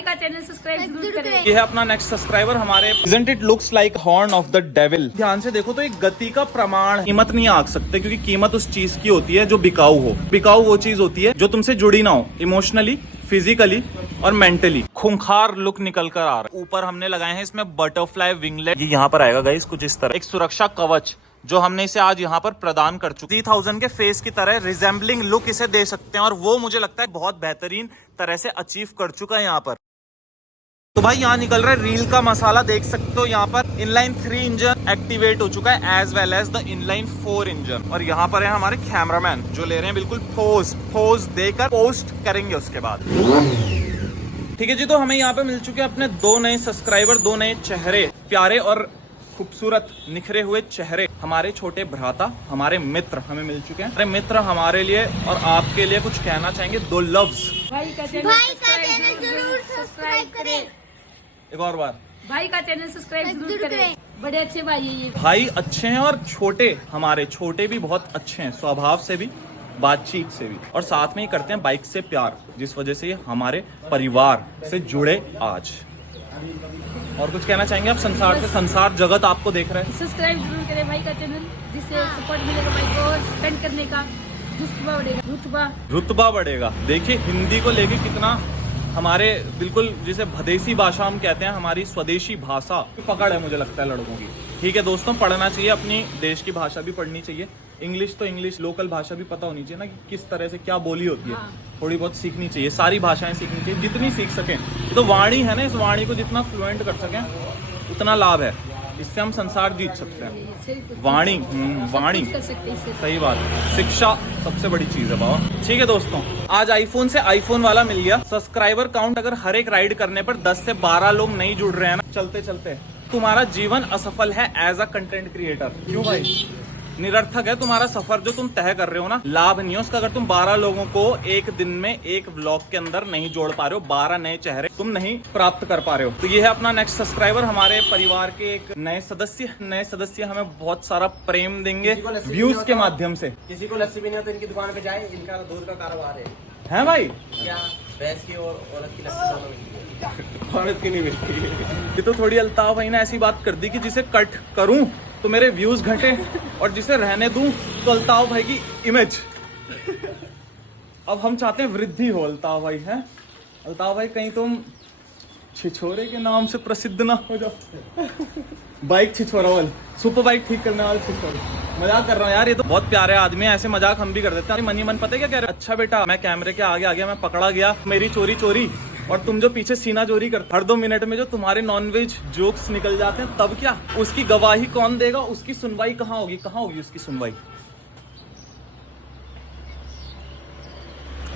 भाई का channel subscribe जरूर करें। ये है अपना नेक्स्ट सब्सक्राइबर हमारे। Isn't it looks like horn of the devil? ध्यान से देखो तो एक गति का प्रमाण। कीमत नहीं आंक सकते क्योंकि कीमत उस चीज की होती है जो बिकाऊ हो। बिकाऊ वो चीज होती है जो तुमसे जुड़ी ना हो, इमोशनली, फिजिकली और मेंटली। खूंखार लुक निकल कर आ रहा है। ऊपर हमने लगाए हैं इसमें बटरफ्लाई विंगलेट। ये यहाँ पर आएगा गाइस कुछ इस तरह। एक सुरक्षा कवच जो हमने इसे आज यहाँ पर प्रदान कर चुके। 3000 के फेस की तरह रिजेंबलिंग लुक इसे दे सकते हैं और वो मुझे लगता है बहुत बेहतरीन तरह से अचीव कर चुका है यहाँ पर। तो भाई यहाँ निकल रहा है रील का मसाला, देख सकते हो यहाँ पर इनलाइन 3 इंजन एक्टिवेट हो चुका है as well as the inline 4 engine. और यहाँ पर है हमारे कैमरामैन जो ले रहे हैं बिल्कुल पोज देकर पोस्ट करेंगे उसके बाद। ठीक है जी, तो हमें यहाँ पे मिल चुके हैं अपने 2 नए सब्सक्राइबर, 2 नए चेहरे, प्यारे और खूबसूरत निखरे हुए चेहरे। हमारे छोटे भ्राता, हमारे मित्र हमें मिल चुके हैं। अरे मित्र हमारे लिए और आपके लिए कुछ कहना चाहेंगे, 2 लफ्ज। भाई का चैनल जरूर सब्सक्राइब करें। एक और बार, भाई का चैनल सब्सक्राइब जरूर करें। बड़े अच्छे भाई है ये। भाई अच्छे हैं और छोटे, हमारे छोटे भी बहुत अच्छे हैं, स्वभाव से भी, बातचीत से भी, और साथ में ही करते हैं बाइक से प्यार, जिस वजह से ये हमारे परिवार से जुड़े आज। और कुछ कहना चाहेंगे आप संसार से? संसार जगत आपको देख रहा है। सब्सक्राइब जरूर करें भाई का चैनल, जिससे सपोर्ट मिलेगा भाई को स्पेंड करने का, रुतबा बढ़ेगा। रुतबा बढ़ेगा। देखिए हिंदी को लेके कितना हमारे बिल्कुल जिसे भदेसी भाषा हम कहते हैं, हमारी स्वदेशी भाषा पकड़ है मुझे लगता है लड़कों की। ठीक है दोस्तों, पढ़ना चाहिए, अपनी देश की भाषा भी पढ़नी चाहिए। इंग्लिश तो इंग्लिश, लोकल भाषा भी पता होनी चाहिए ना कि किस तरह से क्या बोली होती है। थोड़ी बहुत सीखनी चाहिए, सारी भाषाएं सीखनी चाहिए, जितनी सीख सकें। तो वाणी है ना, इस वाणी को जितना फ्लुएंट कर सकें उतना लाभ है। इससे हम संसार जीत सकते हैं। वाणी वाणी सही बात, शिक्षा सबसे बड़ी चीज है बाबा। ठीक है दोस्तों, आज आईफोन से आईफोन वाला मिल गया। सब्सक्राइबर काउंट अगर हर एक राइड करने पर 10 से 12 लोग नहीं जुड़ रहे हैं ना, चलते चलते तुम्हारा जीवन असफल है एज अ कंटेंट क्रिएटर। क्यों भाई? निरर्थक है तुम्हारा सफर जो तुम तय कर रहे हो ना, लाभ नहीं है उसका अगर तुम 12 लोगों को एक दिन में एक व्लॉग के अंदर नहीं जोड़ पा रहे हो, 12 नए चेहरे तुम नहीं प्राप्त कर पा रहे हो। तो ये है अपना नेक्स्ट सब्सक्राइबर, हमारे परिवार के एक नए सदस्य हमें बहुत सारा प्रेम देंगे व्यूज के माध्यम से। किसी को लस्सी भी नहीं हो तो इनकी दुकान पे जाए, इनका दूध का कारोबार है भाई। क्या भैंस की और औरत की लस्सी दोनों मिलती है? औरत की नहीं मिलती। ये तो थोड़ी अल्ताफ भाई ने ऐसी बात कर दी कि जिसे कट करूं तो मेरे व्यूज घटे और जिसे रहने दूं तो अल्ताफ भाई की इमेज। अब हम चाहते हैं वृद्धि हो अल्ताफ भाई, है अल्ताफ भाई, कहीं तुम छिछोरे के नाम से प्रसिद्ध ना हो जाओ। बाइक छिछोरा वाल, सुपर बाइक ठीक करने वाले छिछोरे। मजाक कर रहा हूँ यार, ये तो बहुत प्यारे आदमी है, ऐसे मजाक हम भी कर देते हैं। मन ही मन पता है क्या कह रहे? अच्छा बेटा, मैं कैमरे के आगे आ गया, मैं पकड़ा गया, मेरी चोरी और तुम जो पीछे सीना चोरी करते, हर 2 मिनट में जो तुम्हारे नॉनवेज जोक्स निकल जाते हैं, तब क्या? उसकी गवाही कौन देगा? उसकी सुनवाई कहाँ होगी उसकी सुनवाई?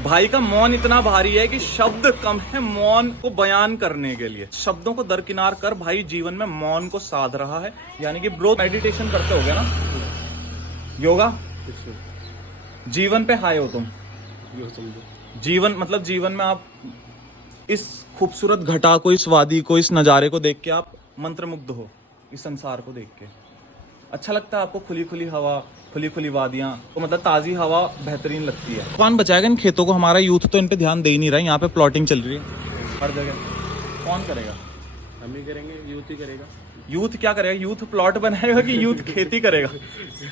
भाई का मौन इतना भारी है कि शब्द कम है मौन को बयान करने के लिए। शब्दों को दरकिनार कर भाई जीवन में मौन को साध रहा है। यानी कि ब्रो मेडिटेशन करते होगे ना, योगा, जीवन पे हाय हो तुम। जीवन मतलब जीवन में आप इस खूबसूरत घटा को, इस वादी को, इस नज़ारे को देख के आप मंत्रमुग्ध हो। इस संसार को देख के अच्छा लगता है आपको? खुली खुली हवा, खुली खुली वादियां, तो मतलब ताज़ी हवा बेहतरीन लगती है। कौन बचाएगा इन खेतों को? हमारा यूथ तो इन पे ध्यान दे ही नहीं रहा है। यहाँ पे प्लॉटिंग चल रही है हर जगह। कौन करेगा? हम ही करेंगे, यूथ ही करेगा। यूथ क्या करेगा? यूथ प्लॉट बनाएगा कि यूथ खेती करेगा?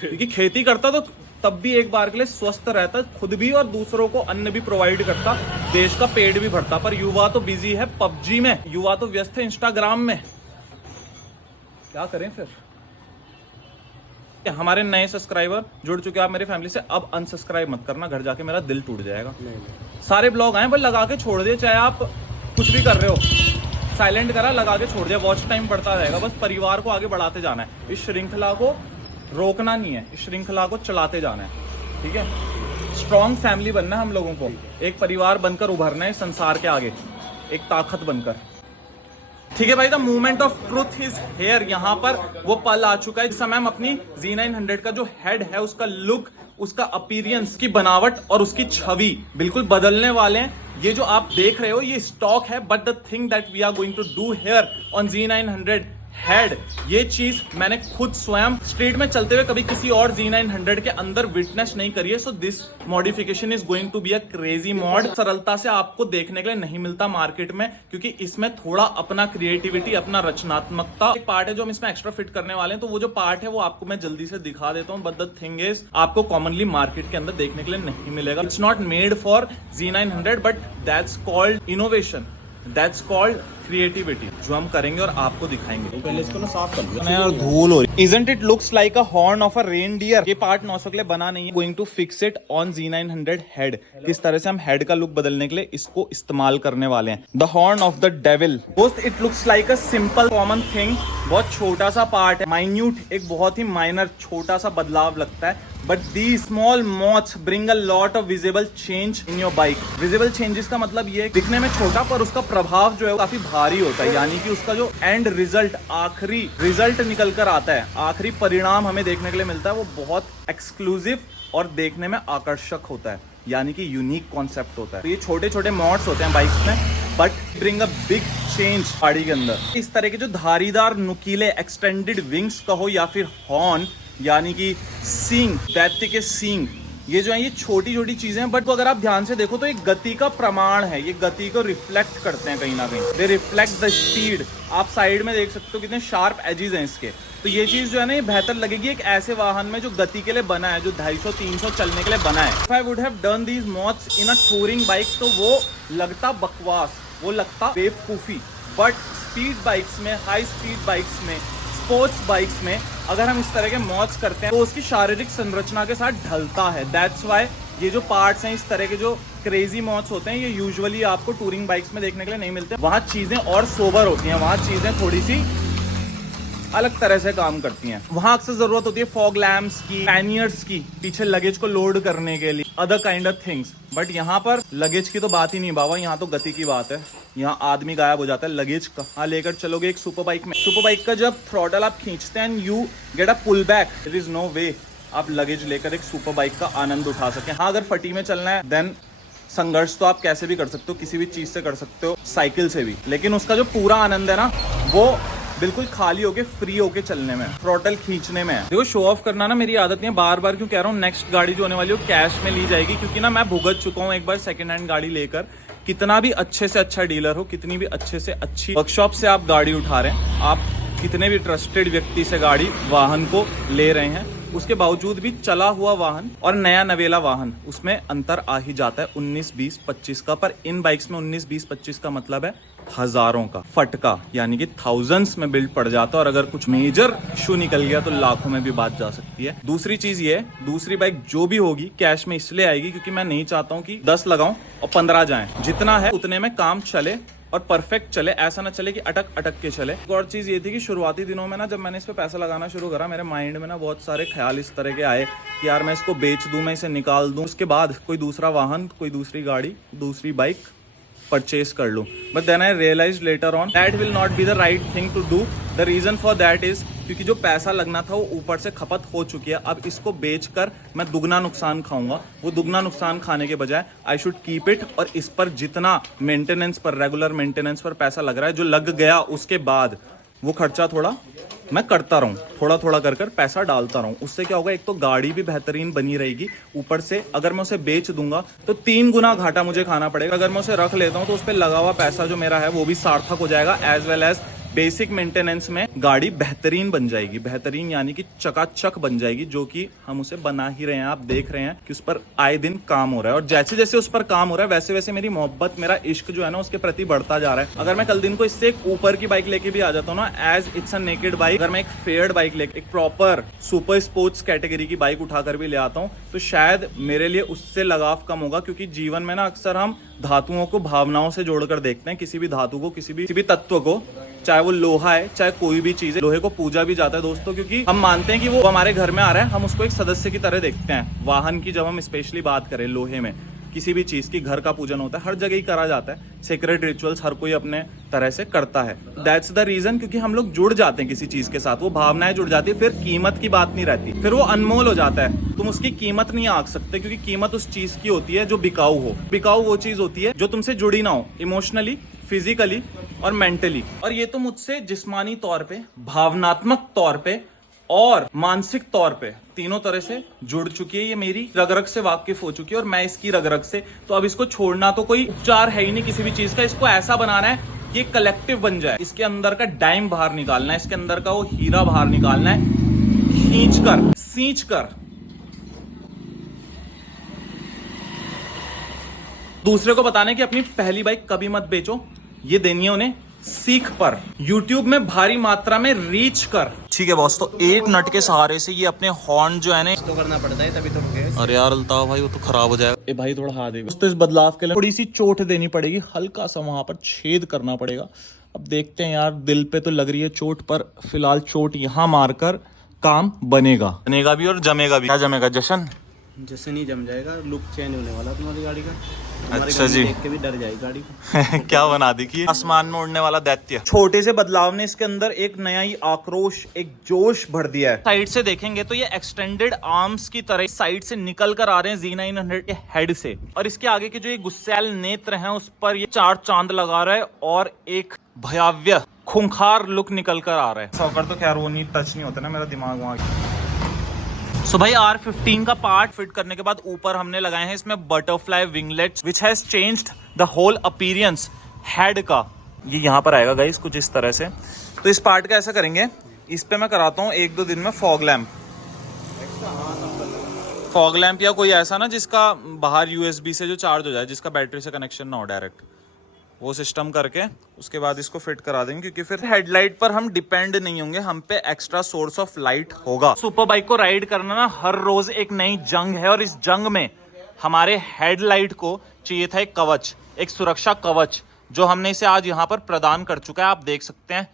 क्योंकि खेती करता तो तब भी एक बार के लिए स्वस्थ रहता, खुद भी और दूसरों को अन्न भी प्रोवाइड करता, देश का पेट भी भरता। पर युवा तो बिजी है पबजी में, युवा तो व्यस्त है इंस्टाग्राम में। क्या करें फिर? हमारे नए सब्सक्राइबर जुड़ चुके हैं आप मेरी फैमिली से, अब अनसब्सक्राइब मत करना, घर जाके मेरा दिल टूट जाएगा। सारे ब्लॉग आए पर लगा के छोड़ दिए, चाहे आप कुछ भी कर रहे हो, साइलेंट करा, लगा के छोड़ दिया, वॉच टाइम बढ़ता रहेगा। बस परिवार को आगे बढ़ाते जाना है, इस श्रृंखला को रोकना नहीं है, इस श्रृंखला को चलाते जाना है। ठीक है, स्ट्रॉन्ग फैमिली बनना है हम लोगों को, एक परिवार बनकर उभरना है संसार के आगे, एक ताकत बनकर। ठीक है भाई, the movement of truth is here. यहाँ पर वो पल आ चुका है। इस समय हम अपनी Z900 का जो हेड है, उसका लुक, उसका अपीयरेंस की बनावट और उसकी छवि बिल्कुल बदलने वाले हैं। ये जो आप देख रहे हो ये स्टॉक है, but the thing that we are going to do here on Z900 head, ये चीज मैंने खुद स्वयं स्ट्रीट में चलते हुए कभी किसी और Z900 के अंदर विटनेस नहीं करी है। So this modification is going to be a crazy mod. सरलता से आपको देखने के लिए नहीं मिलता मार्केट में, क्योंकि इसमें थोड़ा अपना क्रिएटिविटी, अपना रचनात्मकता एक पार्ट है जो हम इसमें एक्स्ट्रा फिट करने वाले हैं। तो वो जो पार्ट है वो आपको मैं जल्दी से दिखा देता हूँ। बट द थिंग इज, आपको कॉमनली मार्केट के अंदर देखने के लिए नहीं मिलेगा। It's not made for Z900, but that's called innovation, that's called creativity, जो हम करेंगे और आपको दिखाएंगे। तो पहले इसको ना साफ कर लो यार, धूल हो रही। Isn't it looks like a horn of a reindeer? ये पार्ट 900 के लिए बना नहीं है। Going to fix it on Z900 head। किस तरह से हम हेड का लुक बदलने के लिए इसको इस्तेमाल करने वाले हैं। The horn of the devil। दोस्त, it looks like a simple common thing। बहुत छोटा सा पार्ट है, माइन्यूट, एक बहुत ही माइनर छोटा सा बदलाव लगता है। But the small moths bring a lot of visible change in your bike। Visible changes का मतलब ये दिखने में छोटा, पर उसका प्रभाव जो है काफी भारी होता है। यानी कि उसका जो एंड रिजल्ट, आखिरी रिजल्ट निकल कर आता है, आखिरी परिणाम हमें देखने के लिए मिलता है, वो बहुत एक्सक्लूसिव और देखने में आकर्षक होता है, यानी कि यूनिक कॉन्सेप्ट होता है। तो ये छोटे छोटे मॉड्स होते हैं बाइक्स में, but bring a big change गाड़ी के अंदर। इस तरह के जो धारीदार नुकीले एक्सटेंडेड विंग्स कहो या फिर हॉर्न, यानी कि सींग, दैत्य के सींग, ये जो है ये छोटी छोटी चीजें हैं, बट अगर आप ध्यान से देखो तो एक गति का प्रमाण है। ये गति को रिफ्लेक्ट करते हैं कहीं ना कहीं, दे रिफ्लेक्ट द स्पीड। आप साइड में देख सकते हो कितने शार्प एजेस हैं इसके। तो ये चीज जो है ना, ये बेहतर लगेगी एक ऐसे वाहन में जो गति के लिए बना है, जो 250-300 चलने के लिए बना है। If I would have done these mods in a touring bike, तो वो लगता बकवास, वो लगता बेवकूफी। बट स्पीड बाइक्स में, हाई स्पीड बाइक्स में, स्पोर्ट्स बाइक्स में अगर हम इस तरह के मॉड्स करते हैं तो उसकी शारीरिक संरचना के साथ ढलता है। दैट्स वाई ये जो पार्ट्स हैं, इस तरह के जो क्रेजी मॉड्स होते हैं, ये यूजुअली आपको टूरिंग बाइक्स में देखने के लिए नहीं मिलते। वहाँ चीजें और सोबर होती हैं, वहाँ चीजें थोड़ी सी अलग तरह से काम करती हैं। वहाँ अक्सर जरूरत होती है फॉग लैम्प्स की, पैनियर्स की, पीछे लगेज को लोड करने के लिए, other kind of things. But यहाँ पर लगेज की तो बात ही नहीं बाबा, यहाँ तो गति की बात है। यहाँ आदमी गायब हो जाता है, लगेज कहाँ लेकर चलोगे एक सुपर बाइक में। सुपर बाइक का जब थ्रॉटल आप खींचते हैं, you get a pull back, there is no way आप लगेज लेकर एक सुपर बाइक का आनंद उठा सकें। हाँ, अगर फटी में चलना है देन संघर्ष तो आप कैसे भी कर सकते हो, किसी भी चीज से कर सकते हो, साइकिल से भी। लेकिन उसका जो पूरा आनंद है ना, वो बिल्कुल खाली होके, फ्री होके चलने में, थ्रॉटल खींचने में है। देखो, शो ऑफ करना ना मेरी आदत नहीं है। बार बार क्यों कह रहा हूँ, नेक्स्ट गाड़ी जो होने वाली है वो कैश में ली जाएगी, क्योंकि ना मैं भुगत चुका हूँ एक बार सेकंड हैंड गाड़ी लेकर। कितना भी अच्छे से अच्छा डीलर हो, कितनी भी अच्छे से अच्छी वर्कशॉप से आप गाड़ी उठा रहे हैं, आप कितने भी ट्रस्टेड व्यक्ति से गाड़ी, वाहन को ले रहे हैं, उसके बावजूद भी चला हुआ वाहन और नया नवेला वाहन, उसमें अंतर आ ही जाता है 19, 20, 25 का। पर इन बाइक्स में 19, 20, 25 का मतलब है हजारों का फटका, यानी कि थाउजेंड्स में बिल्ड पड़ जाता है। और अगर कुछ मेजर इशू निकल गया तो लाखों में भी बात जा सकती है। दूसरी चीज ये, दूसरी बाइक जो भी होगी कैश में इसलिए आएगी क्योंकि मैं नहीं चाहता हूँ कि 10 लगाऊं और 15 जाएं। जितना है उतने में काम चले और परफेक्ट चले, ऐसा ना चले कि अटक अटक के चले। एक और चीज ये थी कि शुरुआती दिनों में ना, जब मैंने इस पे पैसा लगाना शुरू करा, मेरे माइंड में ना बहुत सारे ख्याल इस तरह के आए कि यार मैं इसको बेच दूं, मैं इसे निकाल दूं, उसके बाद कोई दूसरा वाहन, कोई दूसरी गाड़ी, दूसरी बाइक परचेज कर लूं। But then I realize later on that will not be the right thing to do. The reason for that is क्योंकि जो पैसा लगना था वो ऊपर से खपत हो चुकी है। अब इसको बेचकर मैं दुगना नुकसान खाऊंगा। वो दुगना नुकसान खाने के बजाय आई शुड कीप इट, और इस पर जितना मेंटेनेंस पर, रेगुलर मेंटेनेंस पर पैसा लग रहा है, जो लग गया उसके बाद वो खर्चा थोड़ा मैं करता रहूं, थोड़ा थोड़ा कर कर पैसा डालता रहूं। उससे क्या होगा, एक तो गाड़ी भी बेहतरीन बनी रहेगी, ऊपर से अगर मैं उसे बेच दूंगा तो 3 गुना घाटा मुझे खाना पड़ेगा। अगर मैं उसे रख लेता हूं तो उस पर लगा हुआ पैसा जो मेरा है वो भी सार्थक हो जाएगा, as well as basic maintenance में गाड़ी बेहतरीन बन जाएगी। बेहतरीन यानी कि चकाचक बन जाएगी, जो कि हम उसे बना ही रहे हैं। आप देख रहे हैं कि उस पर आए दिन काम हो रहा है, और जैसे जैसे उस पर काम हो रहा है वैसे वैसे मेरी मोहब्बत, मेरा इश्क जो है ना उसके प्रति बढ़ता जा रहा है। अगर मैं कल दिन को इससे एक ऊपर की बाइक लेके भी आ जाता हूँ ना, as it's a naked bike, अगर मैं एक फेयर्ड बाइक लेके, एक प्रॉपर सुपर स्पोर्ट्स कैटेगरी की बाइक उठाकर भी ले आता हूँ, तो शायद मेरे लिए उससे लगाव कम होगा। क्योंकि जीवन में ना अक्सर हम धातुओं को भावनाओं से जोड़कर देखते हैं। किसी भी धातु को, किसी भी तत्व को, चाहे वो लोहा है, चाहे कोई भी चीज है, लोहे को पूजा भी जाता है दोस्तों, क्योंकि हम मानते हैं कि वो हमारे घर में आ रहा है, हम उसको एक सदस्य की तरह देखते हैं। वाहन की जब हम स्पेशली बात करें, लोहे में किसी भी चीज की घर का पूजन होता है, हर जगह ही करा जाता है। सेक्रेट रिचुअल्स हर कोई अपने तरह से करता है। दैट्स द रीजन, क्योंकि हम लोग जुड़ जाते हैं किसी चीज के साथ, वो भावनाएं जुड़ जाती है, फिर कीमत की बात नहीं रहती, फिर वो अनमोल हो जाता है। तुम उसकी कीमत नहीं आंक सकते, क्योंकि कीमत उस चीज की होती है जो बिकाऊ हो। बिकाऊ वो चीज होती है जो तुमसे जुड़ी ना हो, इमोशनली, फिजिकली और मेंटली। और ये तो मुझसे जिस्मानी तौर पे, भावनात्मक तौर पे और मानसिक तौर पे तीनों तरह से जुड़ चुकी है। ये मेरी रग रग से वाकिफ हो चुकी है और मैं इसकी रग रग से। तो अब इसको छोड़ना तो कोई उपचार है ही नहीं किसी भी चीज का। इसको ऐसा बनाना है कि ये कलेक्टिव बन जाए। इसके अंदर का डाइम बाहर निकालना है, इसके अंदर का वो हीरा बाहर निकालना है, खींच कर, सींच कर। दूसरे को बताना है कि अपनी पहली बाइक कभी मत बेचो, ये देनी है उन्हें सीख पर। YouTube में भारी मात्रा में रीच कर। ठीक है बॉस, तो एक नट के सहारे से ये अपने हॉर्न जो है ना तो करना पड़ता है तभी तो रुके। अरे यार अल्ताफ भाई वो तो खराब हो जाएगा। ए भाई थोड़ा हाथ दे। तो इस बदलाव के लिए थोड़ी सी चोट देनी पड़ेगी, हल्का सा वहां पर छेद करना पड़ेगा। अब देखते हैं यार, दिल पे तो लग रही है चोट, पर फिलहाल चोट यहाँ मारकर काम बनेगा भी और जमेगा भी। क्या जमेगा जशन? जैसे नहीं जम जाएगा, लुक चेंज होने वाला तुम्हारी गाड़ी का। अच्छा जी, देख के भी डर जाएगी गाड़ी क्या बना देखिए, आसमान में उड़ने वाला दैत्य। छोटे से बदलाव ने इसके अंदर एक नया ही आक्रोश, एक जोश भर दिया है। साइड से देखेंगे तो ये एक्सटेंडेड आर्म्स की तरह साइड से निकल कर आ रहे हैं Z900 के हेड से, और इसके आगे के जो ये गुस्सैल नेत्र हैं उस पर ये 4 चांद लगा रहा है और एक भयाव्य खूंखार लुक निकल कर आ रहा है। सॉकर तो खैर वो नहीं टच नहीं होता ना मेरा दिमाग वहां। सो भाई R15 का पार्ट फिट करने के बाद ऊपर हमने लगाए हैं इसमें butterfly winglets which has changed the whole appearance head का। ये यहाँ पर आएगा गाइस कुछ इस तरह से। तो इस पार्ट का ऐसा करेंगे, इस पे मैं कराता हूँ 1-2 दिन में फॉग लैंप। फॉग लैंप या कोई ऐसा ना जिसका बाहर USB से जो चार्ज हो जाए, जिसका बैटरी से कनेक्शन ना हो डायरेक्ट, वो सिस्टम करके उसके बाद इसको फिट करा देंगे, क्योंकि फिर हेडलाइट पर हम डिपेंड नहीं होंगे, हम पे एक्स्ट्रा सोर्स ऑफ लाइट होगा। सुपर बाइक को राइड करना ना हर रोज एक नई जंग है, और इस जंग में हमारे हेडलाइट को चाहिए था एक कवच, एक सुरक्षा कवच, जो हमने इसे आज यहाँ पर प्रदान कर चुका है। आप देख सकते हैं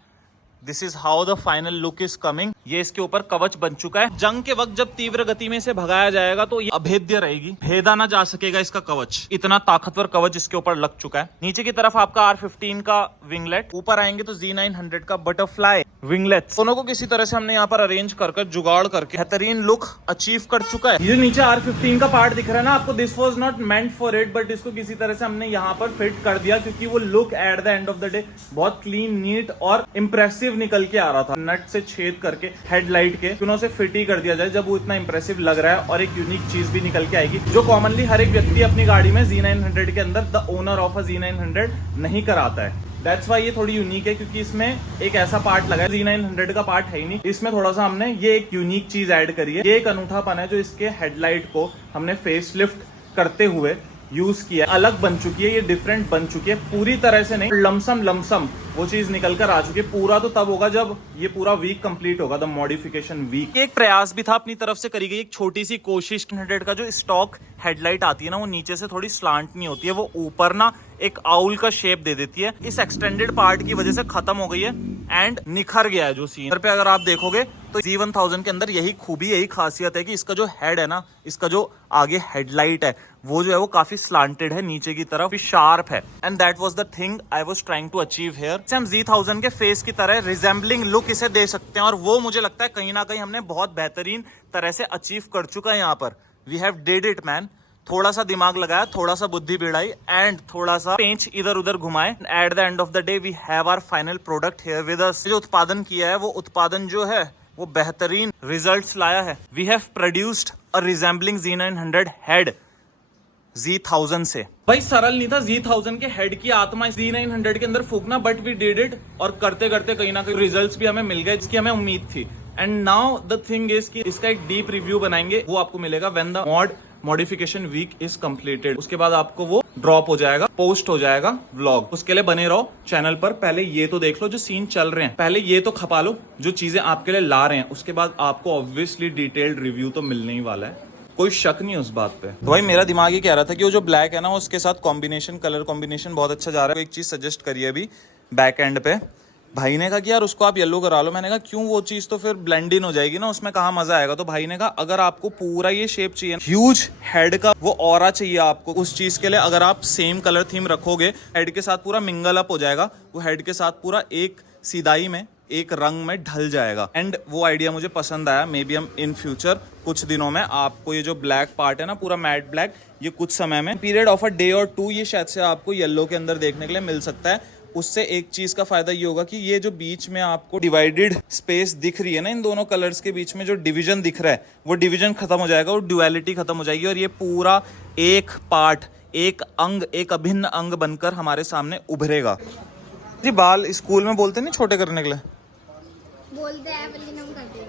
this is how the final look is coming. ये इसके ऊपर कवच बन चुका है। जंग के वक्त जब तीव्र गति में इसे भगाया जाएगा तो ये अभेद्य रहेगी, भेदा ना जा सकेगा इसका कवच। इतना ताकतवर कवच इसके ऊपर लग चुका है। नीचे की तरफ आपका R15 का विंगलेट, ऊपर आएंगे तो Z900 का बटरफ्लाई विंगलेट। दोनों को किसी तरह से हमने यहाँ पर अरेंज कर जुगाड़ करके बेहतरीन लुक अचीव कर चुका है। ये नीचे R15 का पार्ट दिख रहा है ना आपको, this was not meant for it, but इसको किसी तरह से हमने यहाँ पर फिट कर दिया, क्योंकि वो look at the end of the day बहुत क्लीन, नीट और इंप्रेसिव निकल के आ रहा था। नट से छेद करके हेडलाइट के दोनों से फिट ही कर दिया जाए जब वो इतना इंप्रेसिव लग रहा है, और एक यूनिक चीज भी निकल के आएगी जो कॉमनली हर एक व्यक्ति अपनी गाड़ी में Z900 के अंदर the owner of a Z900 नहीं कराता है। दैट्स वाई ये थोड़ी यूनिक है, क्योंकि इसमें एक ऐसा पार्ट लगा है, Z900 का पार्ट है ही नहीं, इसमें थोड़ा सा हमने ये एक यूनिक चीज ऐड करी है। ये एक अनूठापन है जो इसके हेडलाइट को हमने फेस लिफ्ट करते हुए यूज किया, अलग बन चुकी है, ये डिफरेंट बन चुकी है, पूरी तरह से नहीं, लमसम वो चीज निकल कर आ चुकी है। पूरा तो तब होगा जब ये पूरा वीक कंप्लीट होगा, द मॉडिफिकेशन वीक। एक प्रयास भी था अपनी तरफ से करी गई एक छोटी सी कोशिश। 100 का जो स्टॉक हेडलाइट आती है ना, वो नीचे से थोड़ी स्लांट नहीं होती है, वो ऊपर ना एक आउल का शेप दे देती है। इस एक्सटेंडेड पार्ट की वजह से खत्म हो गई है एंड निखर गया है जो सीन। इधर पे अगर आप देखोगे तो Z1000 के अंदर यही खूबी, यही खासियत है कि इसका जो हेड है ना, इसका जो आगे हेडलाइट है वो जो है वो काफी स्लांटेड है, नीचे की तरफ शार्प है, and that was the thing I was trying to achieve here. हम Z1000 के फेस की तरह रिजेंबलिंग लुक इसे दे सकते हैं, और वो मुझे लगता है कहीं ना कहीं हमने बहुत बेहतरीन तरह से अचीव कर चुका है। यहाँ पर we have did it man. थोड़ा सा दिमाग लगाया, थोड़ा सा बुद्धि भिड़ाई एंड थोड़ा सा पेंच इधर उधर घुमाए। At the end of the day we have our final product here with us. जो उत्पादन किया है वो उत्पादन जो है वो बेहतरीन रिजल्ट्स लाया है। We have produced a resembling Z900 head Z1000 से। भाई सरल नहीं था Z1000 के हेड की आत्मा Z900 के अंदर फूकना, बट वी डिड इट, और करते करते कहीं ना कहीं रिजल्ट्स भी हमें मिल गए जिसकी हमें उम्मीद थी। And now the thing is कि इसका एक डीप रिव्यू बनाएंगे, वो आपको मिलेगा when the modification week is completed. उसके बाद आपको वो ड्रॉप हो जाएगा, पोस्ट हो जाएगा व्लॉग। उसके लिए बने रहो चैनल पर। पहले ये तो देख लो जो सीन चल रहे हैं, पहले ये तो खपा लो जो चीजें आपके लिए ला रहे हैं, उसके बाद आपको ऑब्वियसली डिटेल्ड रिव्यू तो मिलने ही वाला है, कोई शक नहीं उस बात पे। तो भाई मेरा दिमाग ये कह रहा था कि वो जो ब्लैक है ना, उसके साथ कॉम्बिनेशन, कलर कॉम्बिनेशन बहुत अच्छा जा रहा है। एक चीज सजेस्ट करी है अभी बैक एंड पे, भाई ने कहा कि यार उसको आप येलो करा लो। मैंने कहा क्यों, वो चीज तो फिर ब्लेंड इन हो जाएगी ना, उसमें कहाँ मजा आएगा। तो भाई ने कहा अगर आपको पूरा ये शेप चाहिए, ह्यूज हेड का वो ऑरा चाहिए आपको, उस चीज के लिए अगर आप सेम कलर थीम रखोगे, हेड के साथ पूरा मिंगल अप हो जाएगा, वो हेड के साथ पूरा एक सीधाई में, एक रंग में ढल जाएगा। एंड वो आइडिया मुझे पसंद आया। मे बी हम इन फ्यूचर कुछ दिनों में आपको ये जो ब्लैक पार्ट है ना, पूरा मैट ब्लैक, ये कुछ समय में पीरियड ऑफ अ डे और 2 ये शायद से आपको येलो के अंदर देखने के लिए मिल सकता है। उससे एक चीज का फायदा ये होगा कि ये जो बीच में आपको डिवाइडेड स्पेस दिख रही है ना, इन दोनों कलर्स के बीच में जो डिवीजन दिख रहा है, वो डिवीजन खत्म हो जाएगा और ड्युअलिटी खत्म हो जाएगी, और ये पूरा एक पार्ट, एक अंग, एक अभिन्न अंग बनकर हमारे सामने उभरेगा। जी बाल स्कूल में बोलते नहीं छोटे करने के लिए, बोलते हैं लेकिन हम करते हैं।